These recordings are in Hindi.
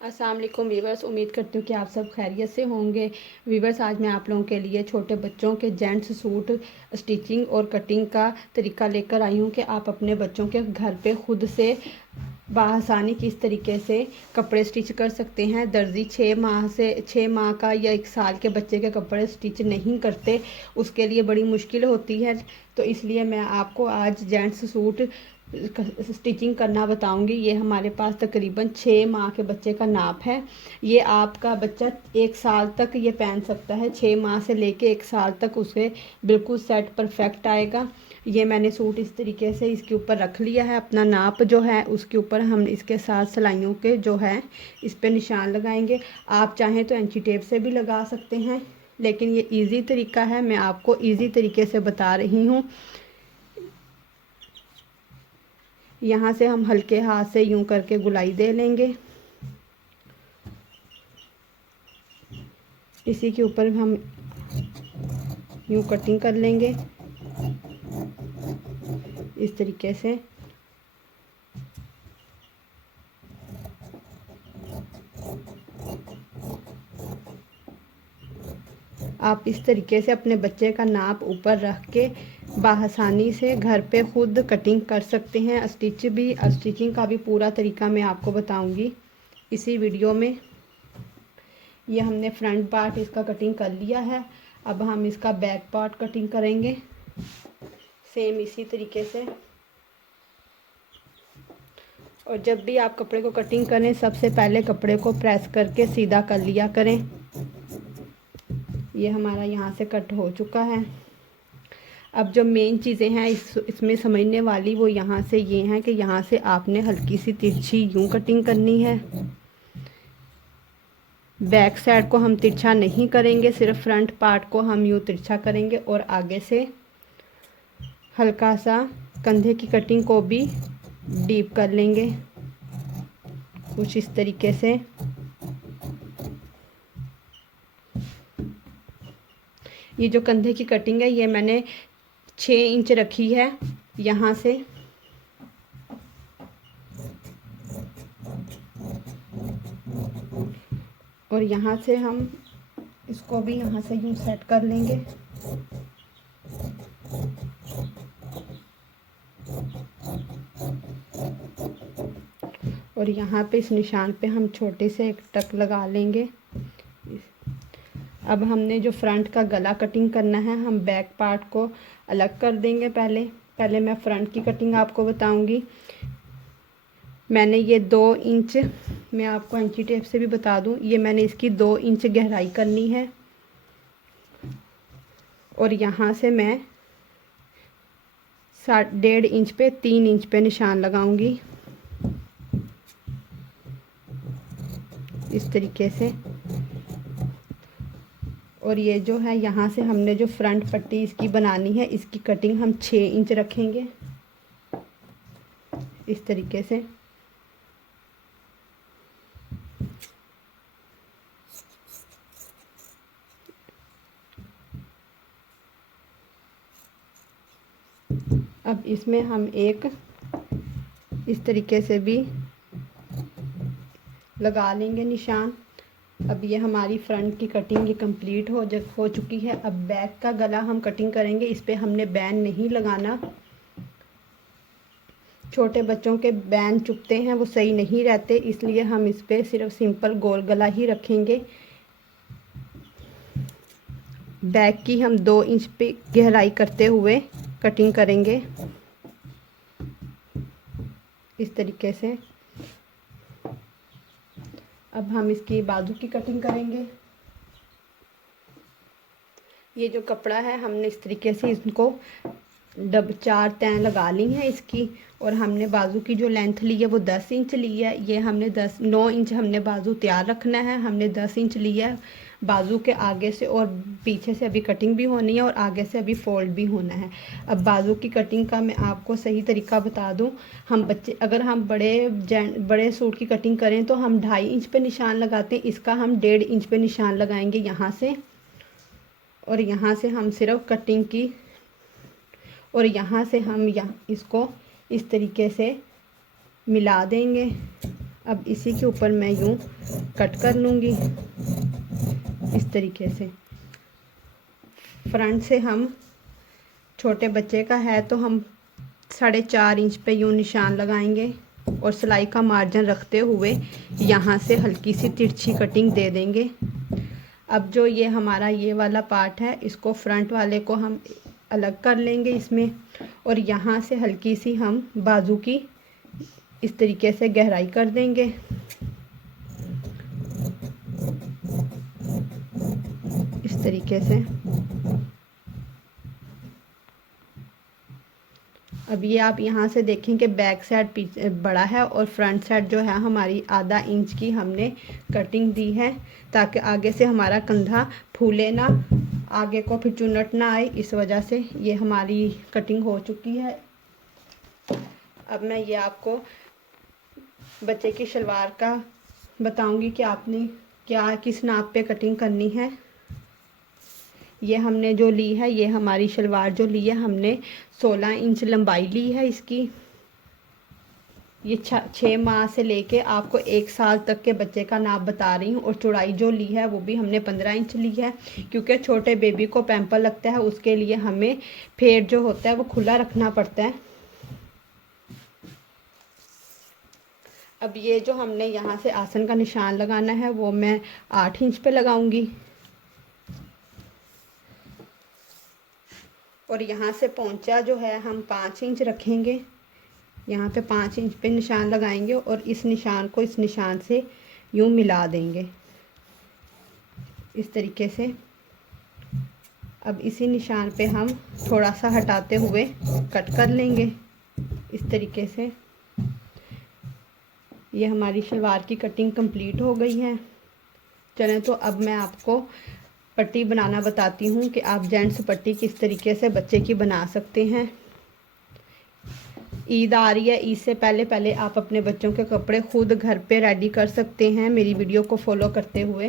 अस्सलाम वालेकुम वीवर्स, उम्मीद करती हूँ कि आप सब खैरियत से होंगे। वीवर्स, आज मैं आप लोगों के लिए छोटे बच्चों के जेंट्स सूट स्टिचिंग और कटिंग का तरीका लेकर आई हूँ कि आप अपने बच्चों के घर पे खुद से बआसानी किस तरीके से कपड़े स्टिच कर सकते हैं। दर्जी 6 माह का या 1 साल के बच्चे के कपड़े स्टिच नहीं करते, उसके लिए बड़ी मुश्किल होती है। तो इसलिए मैं आपको आज जेंट्स सूट स्टिचिंग करना बताऊंगी। ये हमारे पास तकरीबन 6 माह के बच्चे का नाप है। ये आपका बच्चा 1 साल तक ये पहन सकता है। 6 माह से लेके 1 साल तक उसे बिल्कुल सेट परफेक्ट आएगा। ये मैंने सूट इस तरीके से इसके ऊपर रख लिया है। अपना नाप जो है उसके ऊपर हम इसके साथ सिलाइयों के जो है इस पे निशान लगाएंगे। आप चाहें तो इंची टेप से भी लगा सकते हैं, लेकिन ये इजी तरीका है, मैं आपको इजी तरीके से बता रही हूँ। यहाँ से हम हल्के हाथ से यूं करके गुलाई दे लेंगे। इसी के ऊपर हम यूं कटिंग कर लेंगे इस तरीके से। आप इस तरीके से अपने बच्चे का नाप ऊपर रख के बआसानी से घर पे खुद कटिंग कर सकते हैं। स्टिचिंग का भी पूरा तरीका मैं आपको बताऊंगी इसी वीडियो में। ये हमने फ्रंट पार्ट इसका कटिंग कर लिया है। अब हम इसका बैक पार्ट कटिंग करेंगे सेम इसी तरीके से। और जब भी आप कपड़े को कटिंग करें, सबसे पहले कपड़े को प्रेस करके सीधा कर लिया करें। ये हमारा यहाँ से कट हो चुका है। अब जो मेन चीज़ें हैं इसमें समझने वाली, वो यहाँ से ये हैं कि यहाँ से आपने हल्की सी तिरछी यूं कटिंग करनी है। बैक साइड को हम तिरछा नहीं करेंगे, सिर्फ फ्रंट पार्ट को हम यूं तिरछा करेंगे। और आगे से हल्का सा कंधे की कटिंग को भी डीप कर लेंगे कुछ इस तरीके से। ये जो कंधे की कटिंग है ये मैंने 6 इंच रखी है यहाँ से। और यहाँ से हम इसको भी यहाँ से यूँ सेट कर लेंगे। और यहाँ पे इस निशान पे हम छोटे से एक टक लगा लेंगे। अब हमने जो फ्रंट का गला कटिंग करना है, हम बैक पार्ट को अलग कर देंगे। पहले मैं फ्रंट की कटिंग आपको बताऊंगी। मैंने ये 2 इंच, मैं आपको इंची टेप से भी बता दूं, ये मैंने इसकी 2 इंच गहराई करनी है। और यहाँ से मैं 1.5 इंच पे 3 इंच पे निशान लगाऊंगी इस तरीके से। और ये जो है यहाँ से हमने जो फ्रंट पट्टी इसकी बनानी है, इसकी कटिंग हम 6 इंच रखेंगे इस तरीके से। अब इसमें हम एक इस तरीके से भी लगा लेंगे निशान। अब ये हमारी फ्रंट की कटिंग ये कंप्लीट हो चुकी है। अब बैक का गला हम कटिंग करेंगे। इस पे हमने बैन नहीं लगाना। छोटे बच्चों के बैन चुभते हैं, वो सही नहीं रहते, इसलिए हम इस पे सिर्फ सिंपल गोल गला ही रखेंगे। बैक की हम 2 इंच पे गहराई करते हुए कटिंग करेंगे इस तरीके से। अब हम इसकी बाजू की कटिंग करेंगे। ये जो कपड़ा है हमने इस तरीके से इसको 4 तय लगा ली हैं इसकी। और हमने बाजू की जो लेंथ ली है वो 10 इंच ली है। ये हमने 9 इंच हमने बाजू तैयार रखना है। हमने 10 इंच लिया है बाजू के आगे से, और पीछे से अभी कटिंग भी होनी है और आगे से अभी फोल्ड भी होना है। अब बाजू की कटिंग का मैं आपको सही तरीका बता दूं। अगर हम बड़े सूट की कटिंग करें तो हम 2.5 इंच पे निशान लगाते हैं, इसका हम 1.5 इंच पे निशान लगाएंगे यहाँ से। और यहाँ से हम सिर्फ कटिंग की, और यहाँ से हम इसको इस तरीके से मिला देंगे। अब इसी के ऊपर मैं यूँ कट कर लूँगी इस तरीके से। फ्रंट से हम, छोटे बच्चे का है तो हम 4.5 इंच पे यूँ निशान लगाएंगे और सिलाई का मार्जिन रखते हुए यहाँ से हल्की सी तिरछी कटिंग दे देंगे। अब जो ये हमारा ये वाला पार्ट है, इसको फ्रंट वाले को हम अलग कर लेंगे इसमें, और यहाँ से हल्की सी हम बाजू की इस तरीके से गहराई कर देंगे। इस तरीके से। अब ये आप यहाँ से देखें कि बैक साइड पीछे बड़ा है और फ्रंट साइड जो है हमारी आधा इंच की हमने कटिंग दी है, ताकि आगे से हमारा कंधा फूले ना, आगे को फिर चुन्नट ना आए। इस वजह से ये हमारी कटिंग हो चुकी है। अब मैं ये आपको बच्चे की शलवार का बताऊंगी कि आपने क्या किस नाप पे कटिंग करनी है। ये हमने जो ली है, ये हमारी शलवार जो ली है हमने 16 इंच लंबाई ली है इसकी। ये 6 माह से लेके आपको 1 साल तक के बच्चे का नाप बता रही हूँ। और चौड़ाई जो ली है वो भी हमने 15 इंच ली है, क्योंकि छोटे बेबी को पैम्पर लगता है, उसके लिए हमें पेट जो होता है वो खुला रखना पड़ता है। अब ये जो हमने यहाँ से आसन का निशान लगाना है वो मैं 8 इंच पे लगाऊंगी, और यहाँ से पोंचा जो है हम 5 इंच रखेंगे। यहाँ पे 5 इंच पे निशान लगाएंगे और इस निशान को इस निशान से यूँ मिला देंगे इस तरीके से। अब इसी निशान पे हम थोड़ा सा हटाते हुए कट कर लेंगे इस तरीके से। ये हमारी शलवार की कटिंग कंप्लीट हो गई है। चलें तो अब मैं आपको पट्टी बनाना बताती हूँ कि आप जेंट्स पट्टी किस तरीके से बच्चे की बना सकते हैं। ईद आ रही है, ईद से पहले पहले आप अपने बच्चों के कपड़े खुद घर पे रेडी कर सकते हैं मेरी वीडियो को फॉलो करते हुए।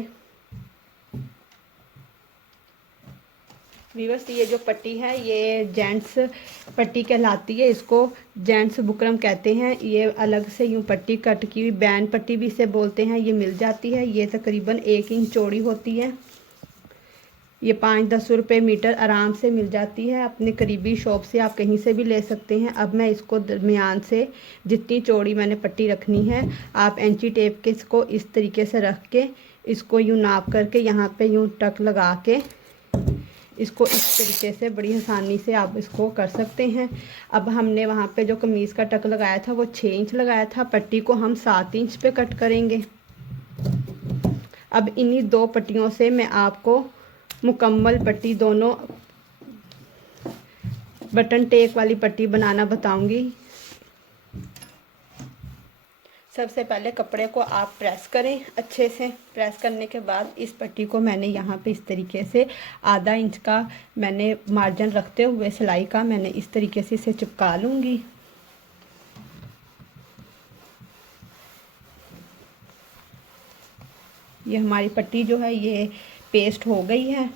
व्यूअर्स, ये जो पट्टी है ये जेंट्स पट्टी कहलाती है, इसको जेंट्स बुकरम कहते हैं। ये अलग से यूँ पट्टी कट की हुई बैन पट्टी भी इसे बोलते हैं, ये मिल जाती है। ये तकरीबन 1 इंच चौड़ी होती है। ये 5-10 रुपये मीटर आराम से मिल जाती है, अपने करीबी शॉप से आप कहीं से भी ले सकते हैं। अब मैं इसको दरमियान से जितनी चौड़ी मैंने पट्टी रखनी है, आप इंची टेप के इसको इस तरीके से रख के इसको यूँ नाप करके यहाँ पे यूँ टक लगा के इसको इस तरीके से बड़ी आसानी से आप इसको कर सकते हैं। अब हमने वहाँ पे जो कमीज़ का टक लगाया था वो 6 इंच लगाया था, पट्टी को हम 7 इंच पे कट करेंगे। अब इन्हीं 2 पट्टियों से मैं आपको मुकम्मल पट्टी, दोनों बटन टेक वाली पट्टी बनाना बताऊंगी। सबसे पहले कपड़े को आप प्रेस करें अच्छे से। प्रेस करने के बाद इस पट्टी को मैंने यहाँ पे इस तरीके से आधा इंच का मैंने मार्जिन रखते हुए सिलाई का मैंने इस तरीके से इसे चिपका लूँगी। ये हमारी पट्टी जो है ये पेस्ट हो गई है।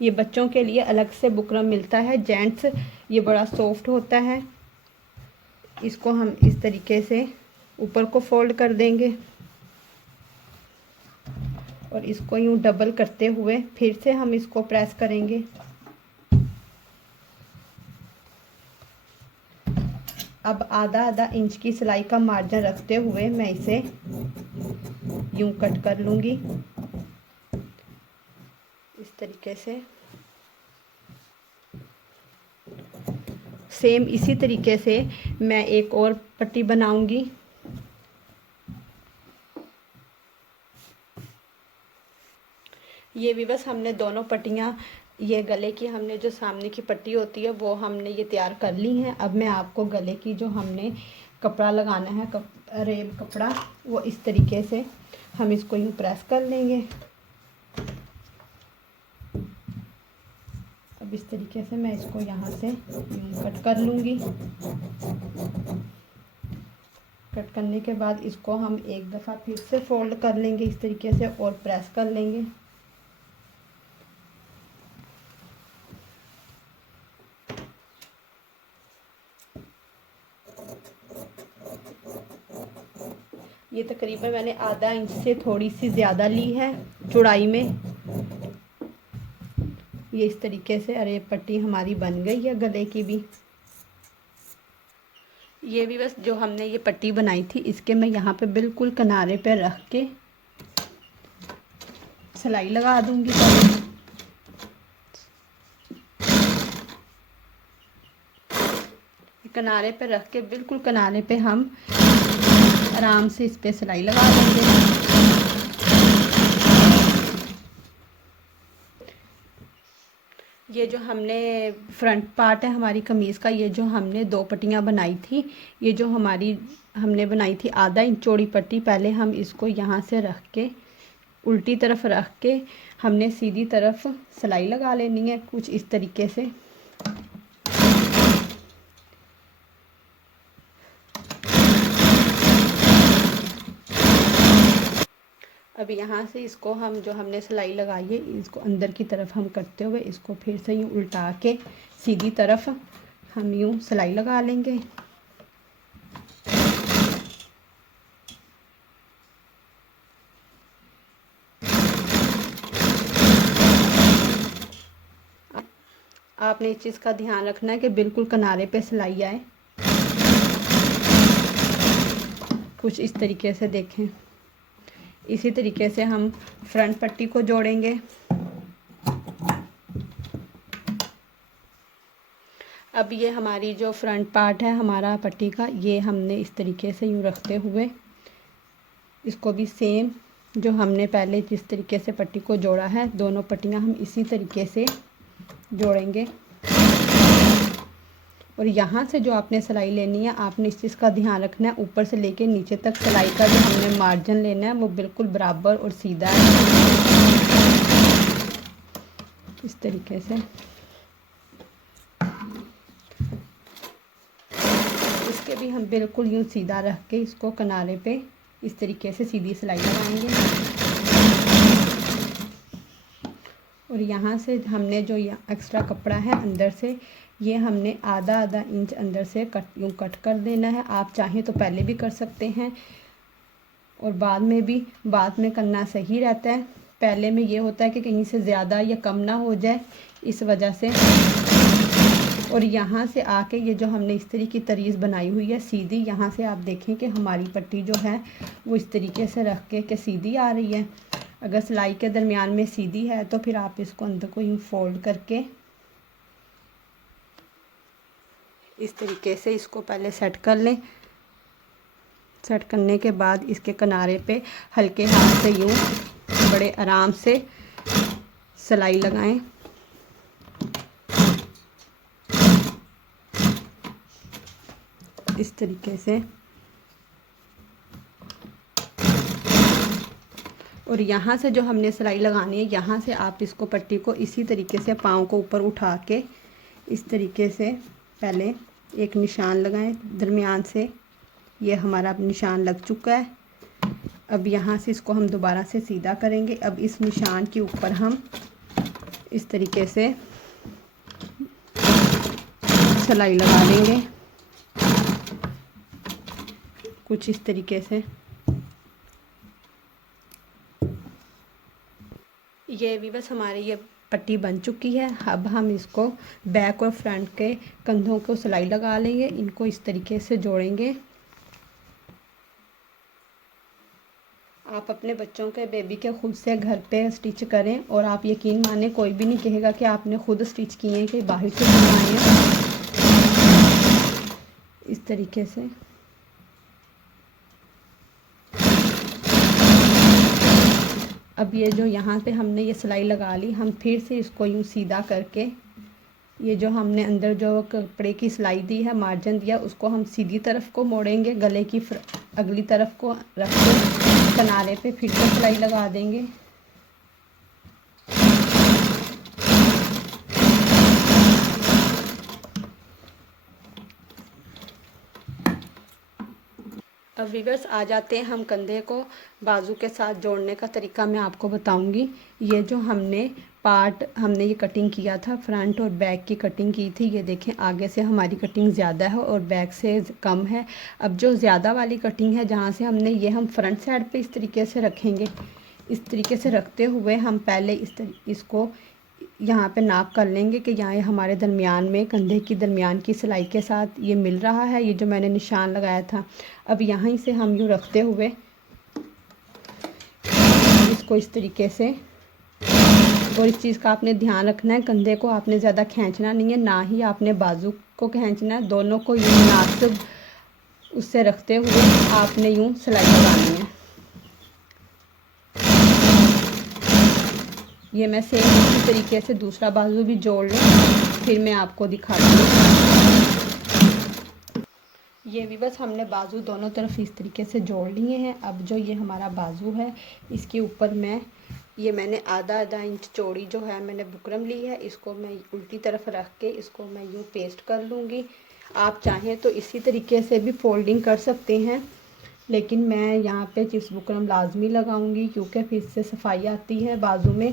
ये बच्चों के लिए अलग से बुकरम मिलता है जेंट्स, ये बड़ा सॉफ्ट होता है। इसको हम इस तरीके से ऊपर को फोल्ड कर देंगे और इसको यूँ डबल करते हुए फिर से हम इसको प्रेस करेंगे। अब आधा इंच की सिलाई का मार्जिन रखते हुए मैं इसे यूँ कट कर लूँगी इस तरीके से। सेम इसी तरीके से मैं एक और पट्टी बनाऊंगी। ये व्यूअर्स, हमने दोनों पट्टियाँ, ये गले की हमने जो सामने की पट्टी होती है वो हमने ये तैयार कर ली है। अब मैं आपको गले की जो हमने कपड़ा लगाना है, रेब कपड़ा, वो इस तरीके से हम इसको यूँ प्रेस कर लेंगे। अब इस तरीके से मैं इसको यहाँ से यूँ कट कर लूँगी। कट करने के बाद इसको हम एक दफ़ा फिर से फोल्ड कर लेंगे इस तरीके से और प्रेस कर लेंगे। ये तकरीबन मैंने आधा इंच से थोड़ी सी ज़्यादा ली है चौड़ाई में। ये इस तरीके से अरे पट्टी हमारी बन गई है गले की भी। ये भी बस जो हमने ये पट्टी बनाई थी इसके मैं यहाँ पे बिल्कुल किनारे पे रख के सिलाई लगा दूंगी। किनारे पे रख के बिल्कुल किनारे पे हम आराम से इस पे सिलाई लगा देंगे। ये जो हमने फ्रंट पार्ट है हमारी कमीज़ का, ये जो हमने 2 पट्टियाँ बनाई थी, ये जो हमारी हमने बनाई थी आधा इंच चौड़ी पट्टी, पहले हम इसको यहाँ से रख के उल्टी तरफ रख के हमने सीधी तरफ सिलाई लगा लेनी है कुछ इस तरीके से। अब यहाँ से इसको हम जो हमने सिलाई लगाई है इसको अंदर की तरफ हम करते हुए इसको फिर से यूँ उल्टा के सीधी तरफ हम यूँ सिलाई लगा लेंगे। आपने इस चीज़ का ध्यान रखना है कि बिल्कुल किनारे पे सिलाई आए, कुछ इस तरीके से देखें। इसी तरीके से हम फ्रंट पट्टी को जोड़ेंगे। अब ये हमारी जो फ्रंट पार्ट है हमारा पट्टी का, ये हमने इस तरीके से यूँ रखते हुए इसको भी सेम जो हमने पहले जिस तरीके से पट्टी को जोड़ा है दोनों पट्टियाँ हम इसी तरीके से जोड़ेंगे। और यहाँ से जो आपने सिलाई लेनी है आपने इस चीज़ का ध्यान रखना है ऊपर से लेके नीचे तक सिलाई का जो हमने मार्जिन लेना है वो बिल्कुल बराबर और सीधा है, इस तरीके से। इसके भी हम बिल्कुल यूँ सीधा रख के इसको किनारे पे इस तरीके से सीधी सिलाई लगाएंगे। और यहाँ से हमने जो एक्स्ट्रा कपड़ा है अंदर से ये हमने आधा इंच अंदर से यूँ कट कर देना है। आप चाहें तो पहले भी कर सकते हैं और बाद में करना सही रहता है। पहले में ये होता है कि कहीं से ज़्यादा या कम ना हो जाए, इस वजह से। और यहाँ से आके ये जो हमने इस तरीके की तरीज़ बनाई हुई है सीधी, यहाँ से आप देखें कि हमारी पट्टी जो है वो इस तरीके से रख के सीधी आ रही है। अगर सिलाई के दरमियान में सीधी है तो फिर आप इसको अंदर को यूँ फोल्ड करके इस तरीके से इसको पहले सेट कर लें। सेट करने के बाद इसके किनारे पे हल्के हाथ से यूँ बड़े आराम से सिलाई लगाएं। इस तरीके से। और यहाँ से जो हमने सिलाई लगानी है यहाँ से आप इसको पट्टी को इसी तरीके से पाँव को ऊपर उठा के इस तरीके से पहले एक निशान लगाएं दरमियान से। ये हमारा निशान लग चुका है। अब यहाँ से इसको हम दोबारा से सीधा करेंगे। अब इस निशान के ऊपर हम इस तरीके से सिलाई लगा लेंगे कुछ इस तरीके से। ये भी बस हमारी ये पट्टी बन चुकी है। अब हम इसको बैक और फ्रंट के कंधों को सिलाई लगा लेंगे, इनको इस तरीके से जोड़ेंगे। आप अपने बच्चों के बेबी के खुद से घर पे स्टिच करें और आप यकीन माने कोई भी नहीं कहेगा कि आपने खुद स्टिच किए हैं कि बाहर से बनवाए हैं। इस तरीके से अब ये जो यहाँ पे हमने ये सिलाई लगा ली, हम फिर से इसको यूँ सीधा करके ये जो हमने अंदर जो कपड़े की सिलाई दी है मार्जिन दिया उसको हम सीधी तरफ को मोड़ेंगे, गले की अगली तरफ को रख के किनारे पे फिर से सिलाई लगा देंगे। अब वीवर्स आ जाते हैं हम कंधे को बाजू के साथ जोड़ने का तरीका मैं आपको बताऊंगी। ये जो हमने ये कटिंग किया था, फ्रंट और बैक की कटिंग की थी। ये देखें, आगे से हमारी कटिंग ज़्यादा है और बैक से कम है। अब जो ज़्यादा वाली कटिंग है जहाँ से हमने ये हम फ्रंट साइड पे इस तरीके से रखेंगे। इस तरीके से रखते हुए हम पहले इसको यहाँ पे नाप कर लेंगे कि यहाँ हमारे दरमियान में, कंधे की दरमियान की सिलाई के साथ ये मिल रहा है, ये जो मैंने निशान लगाया था। अब यहाँ से हम यूँ रखते हुए इसको इस तरीके से, और इस चीज़ का आपने ध्यान रखना है, कंधे को आपने ज़्यादा खींचना नहीं है, ना ही आपने बाजू को खींचना है। दोनों को यूँ मुनासिब उससे रखते हुए आपने यूँ सिलाई लगानी है। ये मैं सेम इसी तरीके से दूसरा बाजू भी जोड़ लूँ, फिर मैं आपको दिखाती हूँ। ये भी बस हमने बाजू दोनों तरफ इस तरीके से जोड़ लिए हैं। अब जो ये हमारा बाजू है, इसके ऊपर मैंने आधा इंच चौड़ी जो है मैंने बुकरम ली है। इसको मैं उल्टी तरफ रख के इसको मैं यूँ पेस्ट कर लूँगी। आप चाहें तो इसी तरीके से भी फोल्डिंग कर सकते हैं, लेकिन मैं यहाँ पे चिप्स बुकरम लाजमी लगाऊंगी क्योंकि फिर से सफाई आती है बाजू में।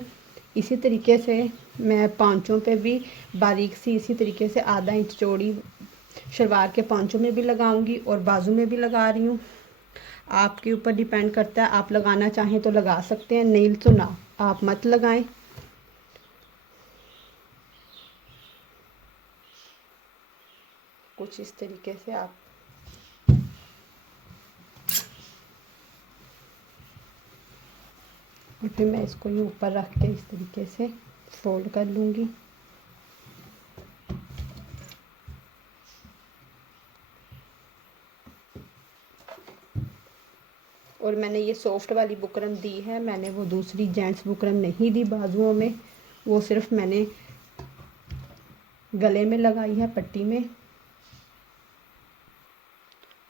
इसी तरीके से मैं पांचों पे भी बारीक सी इसी तरीके से आधा इंच चौड़ी शलवार के पांचों में भी लगाऊंगी और बाजू में भी लगा रही हूँ। आपके ऊपर डिपेंड करता है, आप लगाना चाहें तो लगा सकते हैं, नहीं तो ना आप मत लगाएं। कुछ इस तरीके से आप और फिर मैं इसको ये ऊपर रख के इस तरीके से फोल्ड कर लूँगी। और मैंने ये सॉफ्ट वाली बुकरम दी है, मैंने वो दूसरी जेंट्स बुकरम नहीं दी बाजुओं में, वो सिर्फ मैंने गले में लगाई है पट्टी में।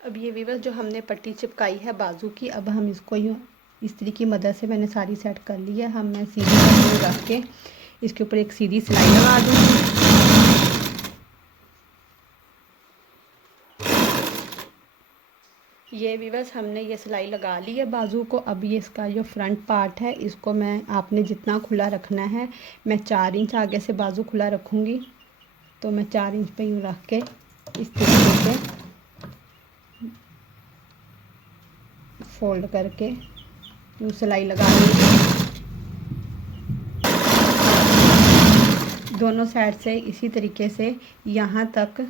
अब ये वीवर्स जो हमने पट्टी चिपकाई है बाजू की, अब हम इसको यूँ इस तरीके की मदद से मैंने सारी सेट कर ली है। मैं सीधी रख के इसके ऊपर एक सीधी सिलाई लगा दूँगी। ये वीवर्स हमने ये सिलाई लगा ली है बाजू को। अब ये इसका जो फ्रंट पार्ट है, इसको आपने जितना खुला रखना है, मैं 4 इंच आगे से बाजू खुला रखूँगी। तो मैं 4 इंच पे यूँ रख के इस तरीके से फोल्ड करके यूँ सिलाई लगा ली। दोनों साइड से इसी तरीके से यहाँ तक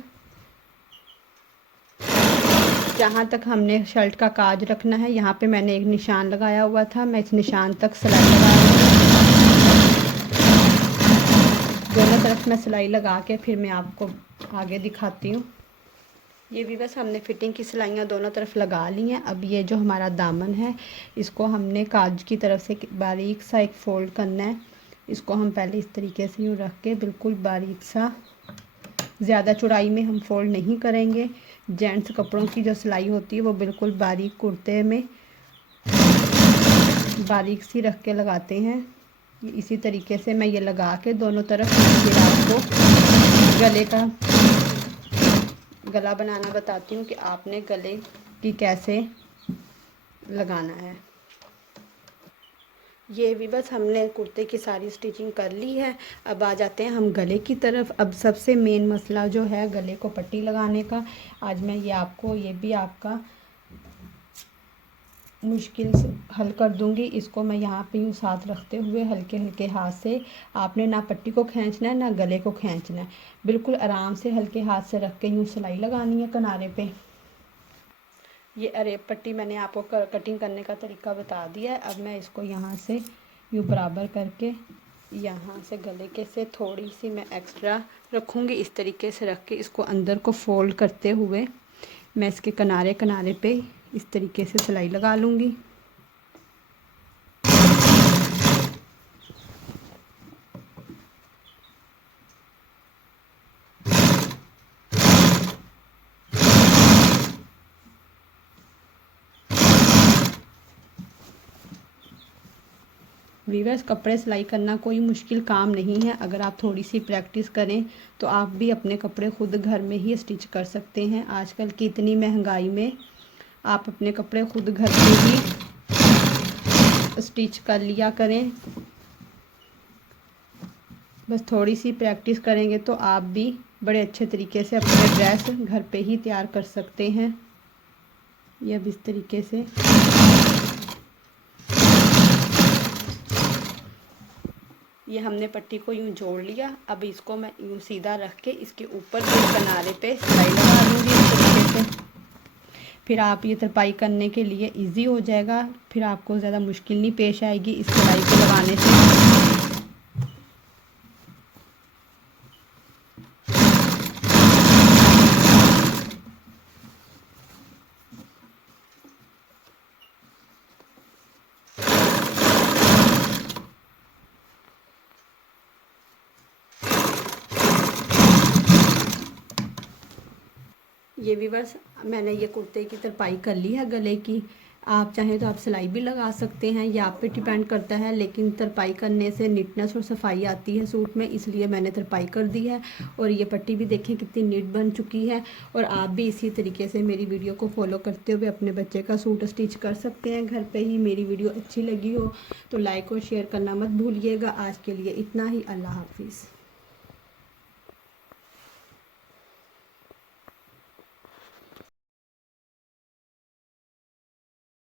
जहाँ तक हमने शर्ट का काज रखना है, यहाँ पे मैंने एक निशान लगाया हुआ था, मैं इस निशान तक सिलाई लगा रही हूँ। दोनों तरफ मैं सिलाई लगा के फिर मैं आपको आगे दिखाती हूँ। ये भी बस हमने फिटिंग की सिलाइयाँ दोनों तरफ लगा ली हैं। अब ये जो हमारा दामन है, इसको हमने काज की तरफ से बारीक सा एक फ़ोल्ड करना है। इसको हम पहले इस तरीके से यूँ रख के बिल्कुल बारीक सा, ज़्यादा चौड़ाई में हम फोल्ड नहीं करेंगे। जेंट्स कपड़ों की जो सिलाई होती है वो बिल्कुल बारीक कुर्ते में बारीक सी रख के लगाते हैं। इसी तरीके से मैं ये लगा के दोनों तरफ फिर आपको गला बनाना बताती हूँ कि आपने गले की कैसे लगाना है। ये भी बस हमने कुर्ते की सारी स्टिचिंग कर ली है। अब आ जाते हैं हम गले की तरफ। अब सबसे मेन मसला जो है गले को पट्टी लगाने का, आज मैं ये भी आपका मुश्किल से हल कर दूंगी। इसको मैं यहाँ पे यूँ साथ रखते हुए हल्के हल्के हाथ से, आपने ना पट्टी को खींचना है ना गले को खींचना है, बिल्कुल आराम से हल्के हाथ से रख के यूँ सिलाई लगानी है किनारे पे। ये अरेब पट्टी मैंने आपको कटिंग करने का तरीका बता दिया है। अब मैं इसको यहाँ से यूँ बराबर करके यहाँ से गले के से थोड़ी सी मैं एक्स्ट्रा रखूँगी। इस तरीके से रख के इसको अंदर को फोल्ड करते हुए मैं इसके किनारे किनारे पे इस तरीके से सिलाई लगा लूँगी। वीवर्स, कपड़े सिलाई करना कोई मुश्किल काम नहीं है। अगर आप थोड़ी सी प्रैक्टिस करें तो आप भी अपने कपड़े खुद घर में ही स्टिच कर सकते हैं। आजकल की इतनी महंगाई में आप अपने कपड़े खुद घर पे ही स्टिच कर लिया करें। बस थोड़ी सी प्रैक्टिस करेंगे तो आप भी बड़े अच्छे तरीके से अपने ड्रेस घर पे ही तैयार कर सकते हैं। ये अब इस तरीके से ये हमने पट्टी को यूँ जोड़ लिया। अब इसको मैं यूँ सीधा रख के इसके ऊपर के किनारे पे सिलाई लगा दूँगी इस तरीके से। फिर आप ये तरपाई करने के लिए इजी हो जाएगा, फिर आपको ज़्यादा मुश्किल नहीं पेश आएगी इस सिलाई को लगाने से। ये व्यूअर्स मैंने ये कुर्ते की तरपाई कर ली है गले की। आप चाहें तो आप सिलाई भी लगा सकते हैं, ये आप पे डिपेंड करता है, लेकिन तरपाई करने से नीटनेस और सफाई आती है सूट में, इसलिए मैंने तरपाई कर दी है। और ये पट्टी भी देखें कितनी नीट बन चुकी है। और आप भी इसी तरीके से मेरी वीडियो को फॉलो करते हुए अपने बच्चे का सूट स्टिच कर सकते हैं घर पर ही। मेरी वीडियो अच्छी लगी हो तो लाइक और शेयर करना मत भूलिएगा। आज के लिए इतना ही। अल्लाह हाफिज़।